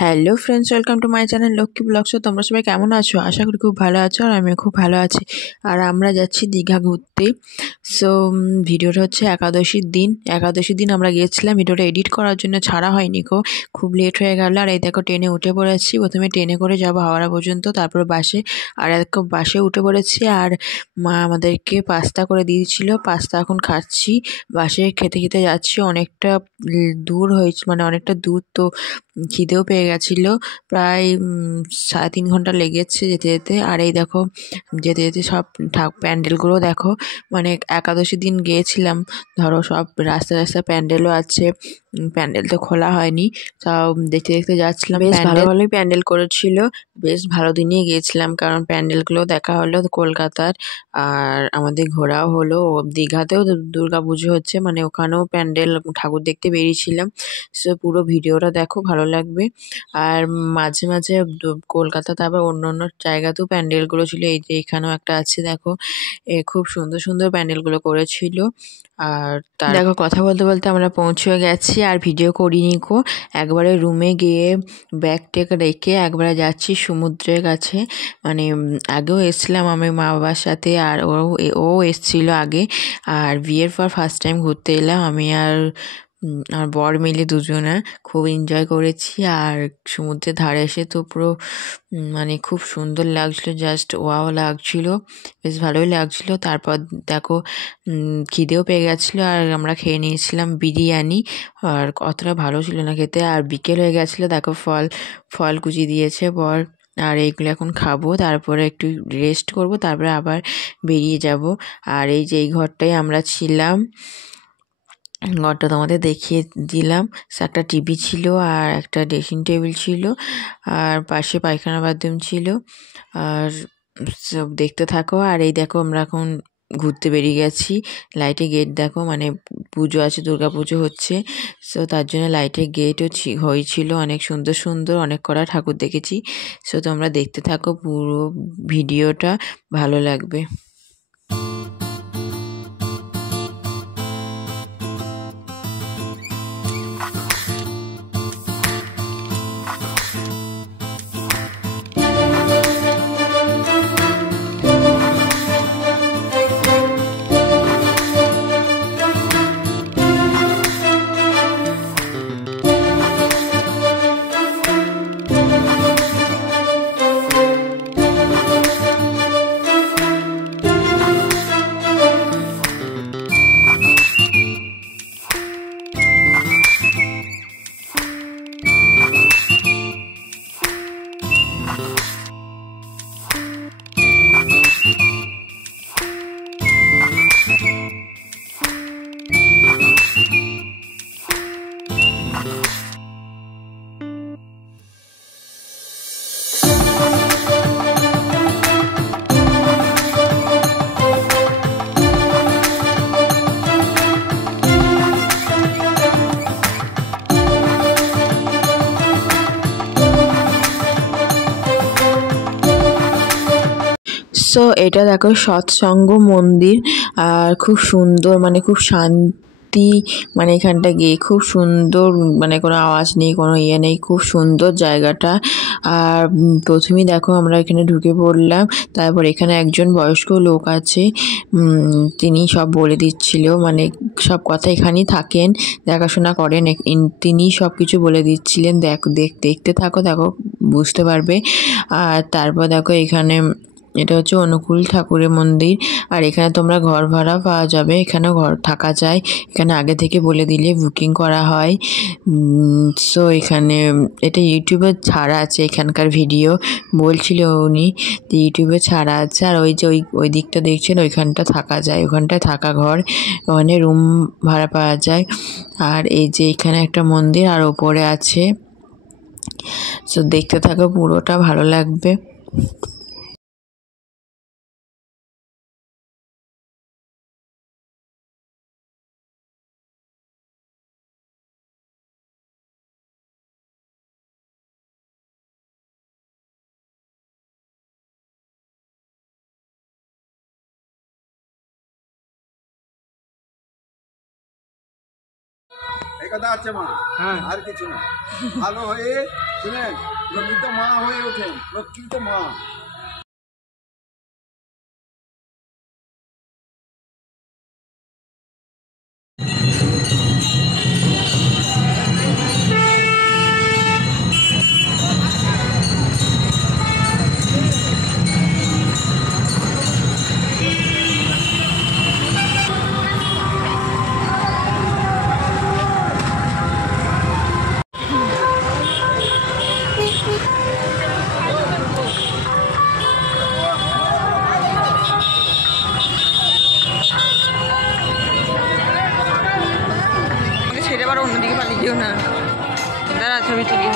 Hello friends, welcome to my channel Lakshmi blogs. তোমরা সবাই কেমন আছো? আশা করি খুব ভালো আছো, আর আমিও খুব ভালো আছি। আর আমরা যাচ্ছি দীঘা ঘুরতে। সো ভিডিওটা হচ্ছে একাদশীর দিন আমরা গিয়েছিলাম। ভিডিওটা এডিট করার জন্য ছাড়া হয়নি গো, খুব লেট হয়ে গেল। আর এই দেখো ট্রেনে উঠে পড়েছি। প্রথমে ট্রেনে করে যাবো হাওড়া পর্যন্ত, তারপর বাসে, আর এক বাসে উঠে পড়েছি। আর মা আমাদেরকে পাস্তা করে দিয়েছিল, পাস্তা এখন খাচ্ছি। বাসে খেতে খেতে যাচ্ছি। অনেকটা দূর হয়েছে, মানে অনেকটা দূর তো খিদেও পেয়ে গেছিলো। প্রায় 3.5 ঘন্টা লেগেছে যেতে যেতে। আর এই দেখো যেতে যেতে সব প্যান্ডেলগুলো দেখো, মানে একাদশীর দিন গিয়েছিলাম, ধরো সব রাস্তা রাস্তা প্যান্ডেলও আছে। প্যান্ডেল তো খোলা হয়নি, তাও দেখতে দেখতে যাচ্ছিলাম। বেশ ভালো ভালোই প্যান্ডেল করেছিল। বেশ ভালো দিনই গিয়েছিলাম, কারণ প্যান্ডেলগুলো দেখা হলো কলকাতার, আর আমাদের ঘোরাও হলো। দীঘাতেও দুর্গা পুজো হচ্ছে, মানে ওখানেও প্যান্ডেল ঠাকুর দেখতে বেরিয়েছিলাম। সো পুরো ভিডিওটা দেখো, ভালো লাগবে। আর মাঝে মাঝে কলকাতাতে আবার অন্য অন্য জায়গাতেও প্যান্ডেলগুলো ছিল। এই যে এখানেও একটা আছে দেখো, খুব সুন্দর সুন্দর প্যান্ডেলগুলো করেছিল। আর দেখো কথা বলতে বলতে আমরা পৌঁছে গেছি, আর ভিডিও করিনি গো। একবারে রুমে গিয়ে ব্যাগ টেক রেখে একবারে যাচ্ছি সমুদ্রের কাছে। মানে আগেও এসেছিলাম আমি মা বাবার সাথে, আর ও এসেছিল আগে। আর বিয়ের পর ফার্স্ট টাইম ঘুরতে এলাম আমি আর বর মিলে দুজনে। খুব এনজয় করেছি। আর সমুদ্রের ধারে এসে তো পুরো মানে খুব সুন্দর লাগছিলো, জাস্ট ওয়াও লাগছিলো, বেশ ভালোই লাগছিলো। তারপর দেখো খিদেও পেয়ে গেছিলো, আর আমরা খেয়ে নিয়েছিলাম বিরিয়ানি। আর অতটা ভালো ছিল না খেতে। আর বিকেল হয়ে গেছিলো, দেখো ফল কুচি দিয়েছে বর। আর এইগুলো এখন খাবো, তারপরে একটু রেস্ট করব, তারপরে আবার বেরিয়ে যাব। আর এই যে এই ঘরটাই আমরা ছিলাম, ঘরটা তোমাদের দেখিয়ে দিলাম। একটা টিভি ছিল, আর একটা ড্রেসিং টেবিল ছিল, আর পাশে পায়খানা বাথরুম ছিল। আর সব দেখতে থাকো। আর এই দেখো আমরা এখন ঘুরতে বেরিয়ে গেছি। লাইটের গেট দেখো, মানে পুজো আছে, দুর্গা পুজো হচ্ছে, সো তার জন্য লাইটের গেটও হয়েছিল। অনেক সুন্দর সুন্দর অনেক কটা ঠাকুর দেখেছি। সো তোমরা দেখতে থাকো, পুরো ভিডিওটা ভালো লাগবে। সো এটা দেখো সৎসঙ্গ মন্দির, আর খুব সুন্দর, মানে খুব শান্তি। মানে এখানটা গিয়ে খুব সুন্দর, মানে কোনো আওয়াজ নেই, কোনো ইয়ে নেই, খুব সুন্দর জায়গাটা। আর প্রথমেই দেখো আমরা এখানে ঢুকে পড়লাম। তারপর এখানে একজন বয়স্ক লোক আছে, তিনি সব বলে দিচ্ছিল, মানে সব কথা এখানেই থাকেন, দেখাশোনা করেন, তিনি সব কিছু বলে দিচ্ছিলেন। দেখতে থাকো, দেখো বুঝতে পারবে। আর তারপর দেখো এখানে এটা হচ্ছে অনুকূল ঠাকুরের মন্দির। আর এখানে তোমরা ঘর ভাড়া পাওয়া যাবে, এখানে ঘর থাকা যায়। এখানে আগে থেকে বলে দিলে বুকিং করা হয়। সো এখানে এটা ইউটিউবে ছাড়া আছে, এখানকার ভিডিও বলছিল উনি, ইউটিউবে ছাড়া আছে। আর ওই যে ওই দিকটা দেখছেন, ওইখানটা থাকা যায়, ওখানটায় থাকা ঘর, ওখানে রুম ভাড়া পাওয়া যায়। আর এই যে এখানে একটা মন্দির, আর ওপরে আছে। সো দেখতে থাকো, পুরোটা ভালো লাগবে। এই কথা আছে মা, আর কিছু না, ভালো হয়ে শুনেন, প্রকৃত মা হয়ে ওঠেন, প্রকৃত মা। ছেড়ে আবার অন্যদিকে পালিয়ে যেও না, দাঁড়া ছবি তুলি।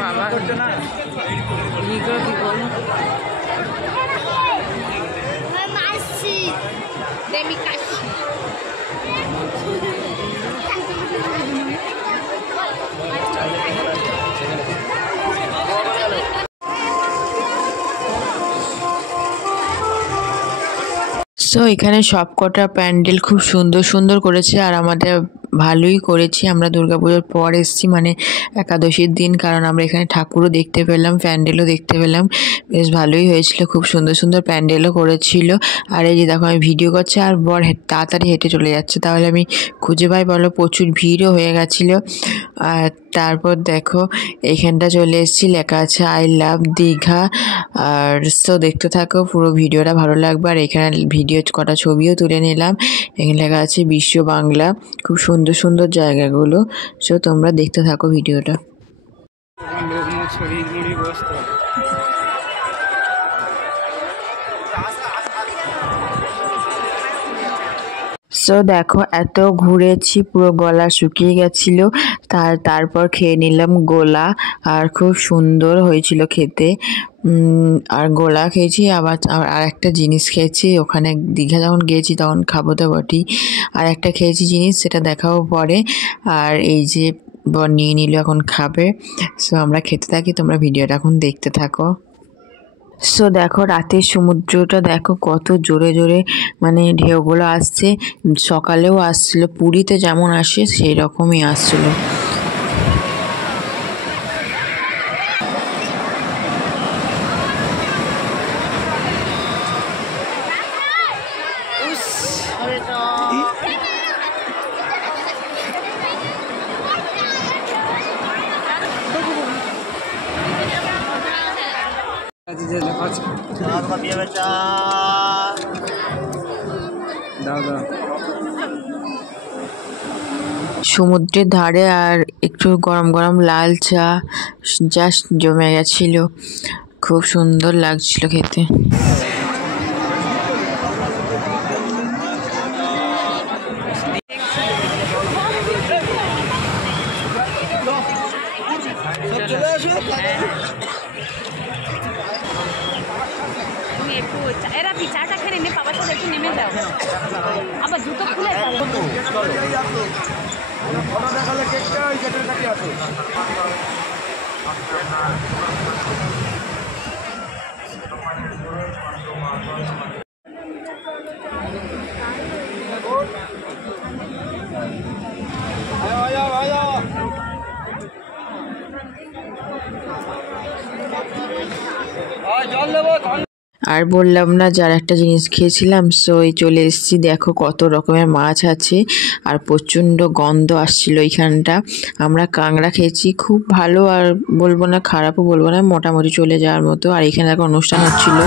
বাবা কি করবো সো এখানে সবকটা প্যান্ডেল খুব সুন্দর সুন্দর করেছে আর আমাদের ভালোই করেছি। আমরা দুর্গাপুজোর পর এসেছি, মানে একাদশীর দিন, কারণ আমরা এখানে ঠাকুরও দেখতে পেলাম, প্যান্ডেলও দেখতে পেলাম, বেশ ভালোই হয়েছিল। খুব সুন্দর সুন্দর প্যান্ডেলও করেছিল। আর এই যে দেখো আমি ভিডিও করছি আর বর তাড়াতাড়ি হেঁটে চলে যাচ্ছে, তাহলে আমি খুঁজে পাই বলো, প্রচুর ভিড়ও হয়ে গেছিলো। আর তারপর দেখো এইখানটা চলে এসেছি, লেখা আছে আই লাভ দীঘা। আর সো দেখতে থাকো, পুরো ভিডিওটা ভালো লাগবে। আর এখানে ভিডিও কটা ছবিও তুলে নিলাম। এখানে লেখা আছে বিশ্ব বাংলা, খুব সুন্দর সুন্দর জায়গাগুলো। সো তোমরা দেখতে থাকো ভিডিওটা। সো দেখো এত ঘুরেছি, পুরো গলা শুকিয়ে গেছিলো। তারপর খেয়ে নিলাম গোলা, আর খুব সুন্দর হয়েছিল খেতে। আর গোলা খেয়েছি, আবার আর একটা জিনিস খেয়েছি, ওখানে দীঘা যখন গিয়েছি তখন খাবো তো বটেই। আর একটা খেয়েছি জিনিস, সেটা দেখাবো পরে। আর এই যে বর নিয়ে নিল, এখন খাবে। সো আমরা খেতে থাকি, তোমরা ভিডিওটা এখন দেখতে থাকো। সো দেখো রাতের সমুদ্রটা দেখো কত জোরে জোরে মানে ঢেউগুলো আসছে। সকালেও আসছিল, পুরীতে যেমন আসে সেই রকমই আসছিল। সমুদ্রের ধারে আর একটু গরম গরম লাল চা জাস্ট জমে গেছিল, খুব সুন্দর লাগছিল খেতে। আর বললাম না যার একটা জিনিস খেয়েছিলাম, সো এই চলে এসেছি। দেখো কত রকমের মাছ আছে আর প্রচণ্ড গন্ধ আসছিল এইখানটা। আমরা কাঁকড়া খেয়েছি, খুব ভালো, আর বলবো না খারাপও বলবো না, মোটামুটি চলে যাওয়ার মতো। আর এখানে একটা অনুষ্ঠান হচ্ছিল।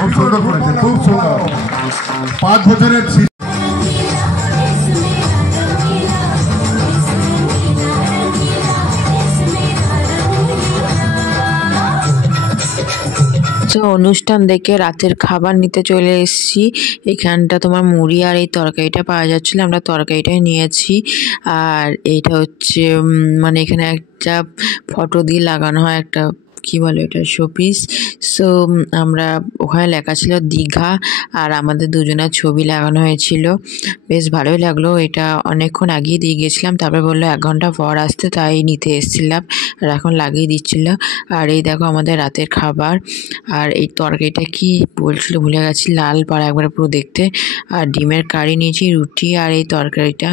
খুব সুন্দর করেছে, খুব সুন্দর। 5 বছরের অনুষ্ঠান দেখে রাতের খাবার নিতে চলে এসেছি। এখানটা তোমার মুড়ি আর এই তরকারিটা পাওয়া যাচ্ছিল, আমরা তরকারিটাই নিয়েছি। আর এইটা হচ্ছে মানে এখানে একটা ফটো দিয়ে লাগানো হয়, একটা কি বলে এটা, শোপিস। সো আমরা ওখানে লেখা ছিল দীঘা, আর আমাদের দুজনের ছবি লাগানো হয়েছিল। বেশ ভালোই লাগলো। এটা অনেকক্ষণ আগিয়ে দিয়ে গেছিলাম, তারপর বললো 1 ঘন্টা পর আসতে, তাই নিতে এসেছিলাম আর এখন লাগিয়ে দিচ্ছিল। আর এই দেখো আমাদের রাতের খাবার। আর এই তরকারিটা কি বলছিল ভুলে গেছি, লাল পাড়া একবারে পুরো দেখতে। আর ডিমের কারি নিয়েছি, রুটি, আর এই তরকারিটা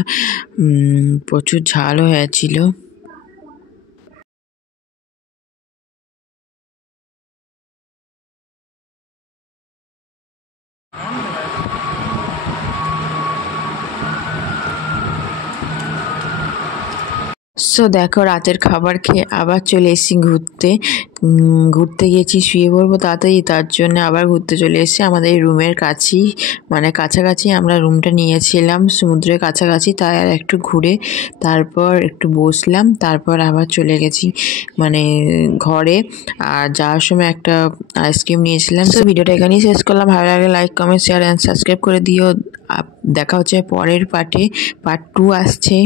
প্রচুর ঝালও হয়েছিল। সো দেখো রাতের খাবার খেয়ে আবার চলে এসেছি ঘুরতে। ঘুরতে গেছি, শুয়ে পড়বো তাড়াতাড়ি, তার জন্য আবার ঘুরতে চলে এসেছি আমাদের রুমের কাছেই, মানে কাছাকাছি আমরা রুমটা নিয়েছিলাম সমুদ্রের কাছাকাছি। তাই আর একটু ঘুরে তারপর একটু বসলাম, তারপর আবার চলে গেছি মানে ঘরে। আর যাওয়ার সময় একটা আইসক্রিম নিয়েছিলাম। তো ভিডিওটা এখানেই শেষ করলাম। ভালো লাগলে like, comment, share and subscribe করে দিও। দেখা হচ্ছে পরের পার্টে, পার্ট 2 আসছে।